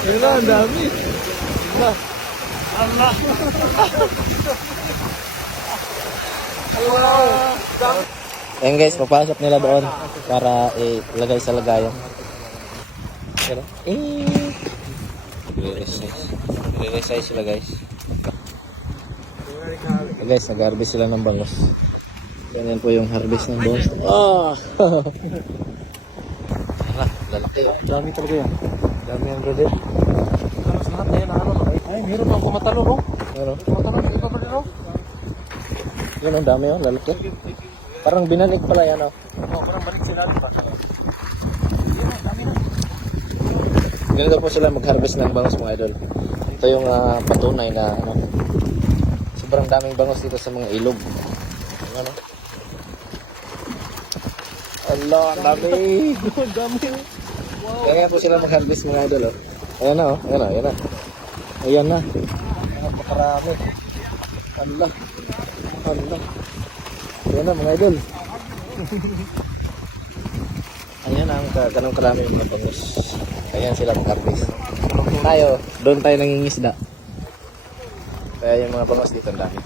Wala, ang dami. Wala. Allah. Allah. Ayan guys, papasok nila doon para ilagay sa lagayan. Pero, i-resize sila guys. Guys, nag-harvest sila ng bangos. Ganyan po yung harvest ng bangos. Lalaki. Dami talaga yan. Dami ang brother. Halos lahat na yan. Ay, meron pang kumatalo, no? Ano? Kumatalo, iba pa rin, no? Yan ang dami yun, lalaki. Parang binanig pala yan, oh. Oo, parang balik sila rin pa. Yan, dami na. Ganito po sila mag-harvest ng bangos mga idol. Ito yung patunay na sobrang daming bangos dito sa mga ilog. Ano? Allah, ang dami. Ang dami. Wow. Kaya po sila mag-harvest mga idol, oh. Ayan na, oh. Ayan na, ayan na. Ayan na. Napakarami. Allah. Allah. Ayan na mga idol. Ayan ang ganong karami yung mga bangos. Ayan sila mag-harvest. Tayo, doon tayo nangingisda. Kaya yung mga bangos dito ang dami.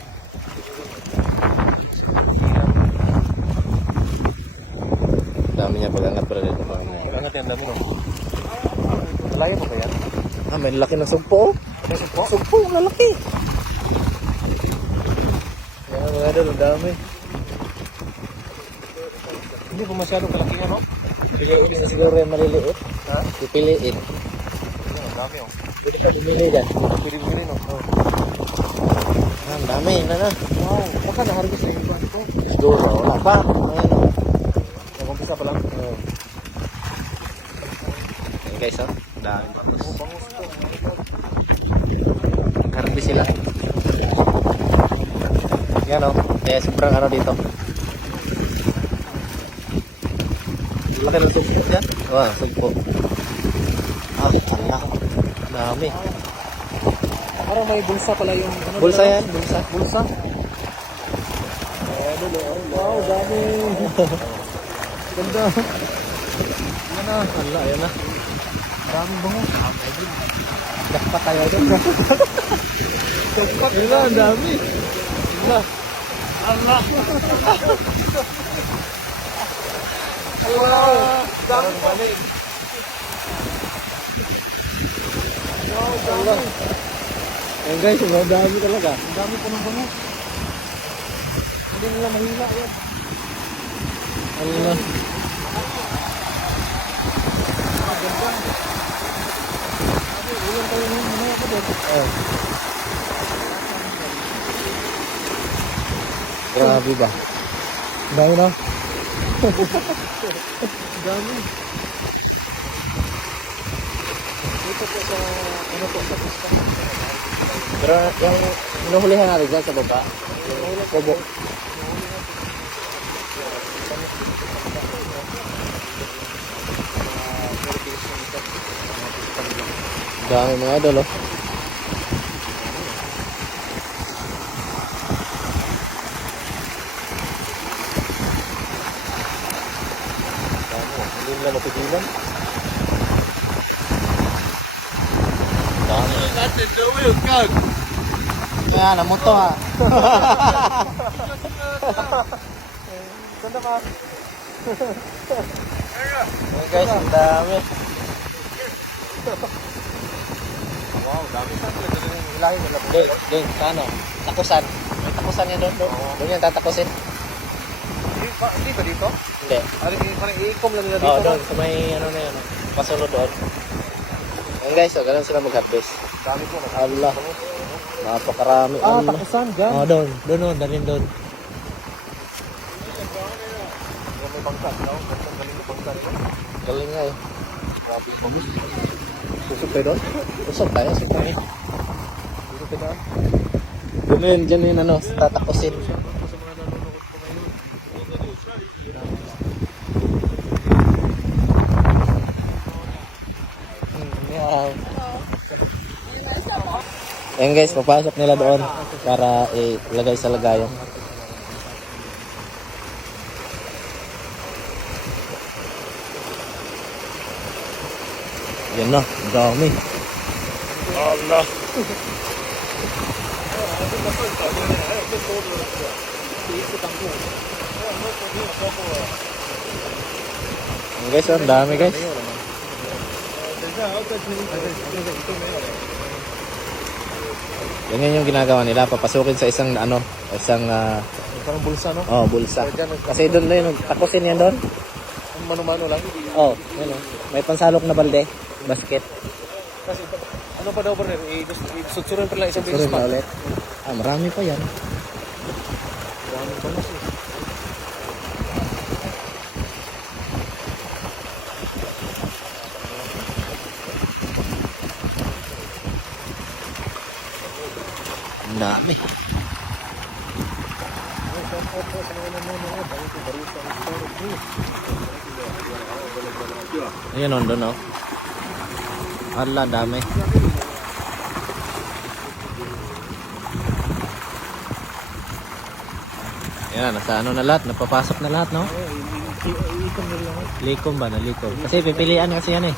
Dami niya pag-angat pa rin ito. Angat yan, dami, no? Malaki pa ba yan? May laki ng sugpo. May sugpo? Sugpo, lalaki. Ayan mga idol, ang dami. Hindi po masyadong kalaki yan, no? Piliin na siguro yung maliliit. Ha? Pipiliin. Yan, ang dami, oh. Pwede ka bumili dyan. Pwede bumili, no? Oh. Ang dami na. Wow, baka na-harvest na yung iba ito. Siguro, wala pa. Ayan o. Nag-umpisa pa lang. Ayan guys, oh. Dami bangos. Oh, bangus ito. Karbi sila. Yan o. Kaya sobrang ano dito. Laki ng sugpo yan. Wow, sugpo. Allah. Dami. Parang may bulsa pala yung... Ano Bulsa nila? yan, bulsa. Bulsa? Wow, dami. Ganda. Yan na. Allah, ayan na. Daming bango. Dakpa tayo doon. Jackpot. Yun na, ang dami. Allah. Allah. Wow. Daming bango. Wow, Allah. dami. Ayan guys, ang dami talaga. Ang dami po ng bango. Hindi nila mahila yan. Allah. Ulan tayo ngayon. Ano ako doon? Oh. Grabe ba? Dami na. Dami. Dito po sa... Ano po sa pista? Pero yung hinuhulihan natin dyan sa baba, yung kubo. Dami mga idol, oh. Hindi nila mapigilan. Dami. Natin, Joel, kag! Kaya namuto ha. Ganda ka. Ayan guys, ang dami. Wow, dami sa talaga rin yung ilahin nila. Doon, sa ano? Takusan. May takusan yan doon. Doon yan tatakusin. Dito, dito? Hindi. Parang i-com lang nila Oo, dito. doon. Sa may ano na yun. Pasunod doon. Ayan guys, oh, ganun sila mag-harvest. Dami po. Allah. Napakarami. Allah. Takusan dyan. Oh, doon. Doon, dalhin doon. Yung may bangka, no? Ang galing na bangka nila. Galing nga eh. Grabe yung bangus. Susok tayo doon? Susok tayo, susok tayo. Dito ka daan. Doon dyan yun ano, tatakusin. Sa mga nanonood po ngayon. Wow. Ayan guys, papasok nila doon para ilagay sa lagayan. Yan na, ang dami. Allah. Guys, ang dami guys. Ganyan yung ginagawa nila, papasukin sa isang isang Parang bulsa, no? bulsa. Kasi doon na yun, tapusin yan doon. Mano-mano lang. Yan may pansalok na balde, basket. Kasi, ano pa daw, partner? Sutsurin pa lang isang Susunod bilis na ulit. Marami pa yan. Daming balas eh. Ang dami. Ayan o, doon o. Ala, dami. Ayan, nasa ano na lahat, napapasok na lahat, no? Likom ba? Nalikom. Kasi pipilian kasi yan eh.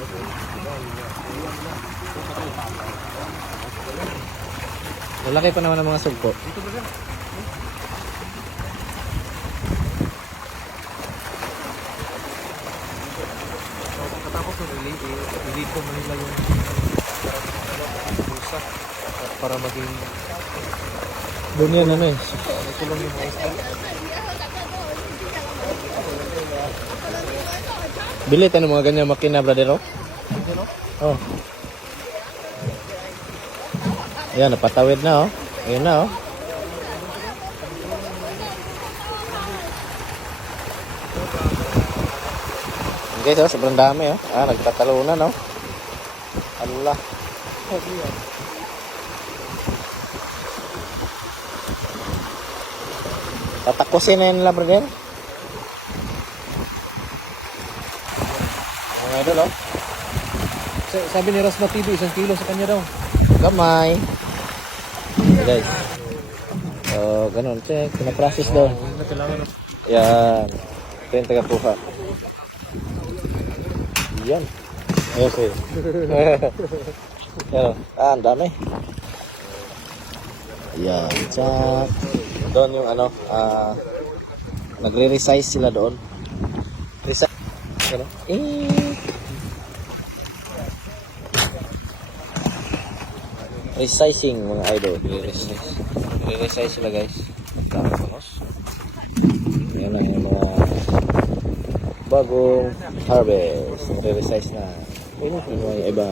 Lalaki pa naman ang mga sugpo. Pagkatapos nun, i-lead ko manila yung bulsa para maging Doon yan, ano eh. may kulong yung mga isda. Bilit, ano mga ganyan makina, brother, oh? Yun, no? Oh. Ayan, napatawid na, oh. Ayan na, oh. Okay, so, sobrang dami, oh. Nagtatalunan, oh. Allah. Tatakusin na yun nila, brother. Mga idol, oh. Sabi ni Rasma TV, 1 kilo sa kanya daw. Gamay. Guys. So, ganun. Check. Pinaprocess daw. Hindi na kailangan ng Yan. Ito yung taga-puha. Yan. Ayos eh. Yan. Ang dami. Yan. Check. Doon yung nagre-resize sila doon. Resize. Ano? Resizing mga idol. Re-resize sila guys. Tapos yan na yung mga bagong harvest. Re-resize na. Yung iba